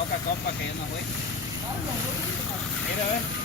Poca compa que yo no fui. Mira, a ver.